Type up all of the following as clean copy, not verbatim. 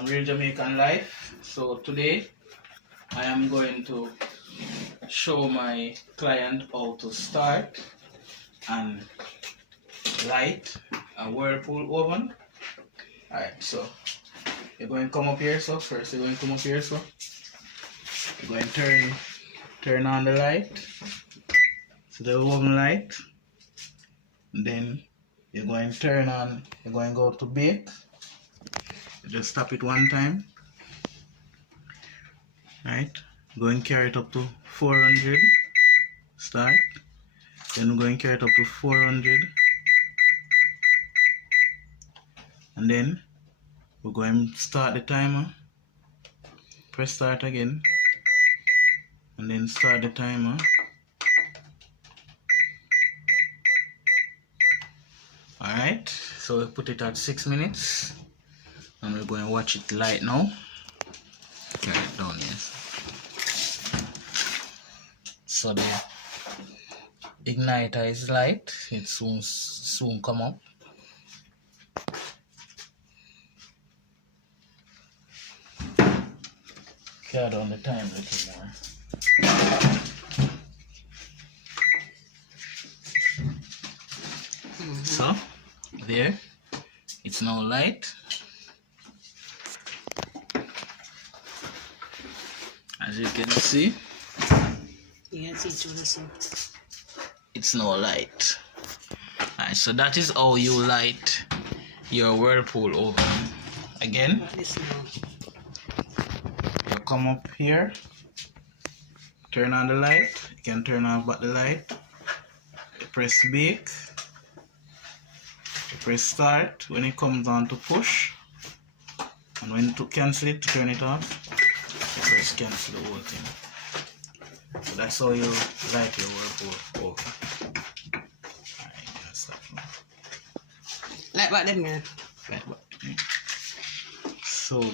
Real Jamaican life. So today I am going to show my client how to start and light a Whirlpool oven. Alright, so you're going to come up here. So first you're going to come up here. So you're going to turn on the light. So the oven light. Then you're going to turn on. You're going to go to bake. Just tap it one time. Right, go and carry it up to 400. Start. Then we're going to carry it up to 400. And then we're going to start the timer. Press start again. And then start the timer. Alright, so we put it at 6 minutes. And we're going to watch it light now. Carry it down, yes. So the igniter is light. It soon come up. Carry down the time a little more. So there, it's now light. As you can see, it's no light. Alright, so that is how you light your Whirlpool oven. Again, you come up here, turn on the light. You can turn off but the light. You press bake. You press start when it comes on to push, and when to cancel it, to turn it off. Press cancel the whole thing. So that's how you light your Whirlpool oven. Alright, you can stop now. Like what then, man? Like what? So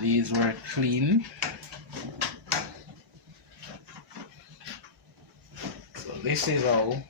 these were clean. So this is how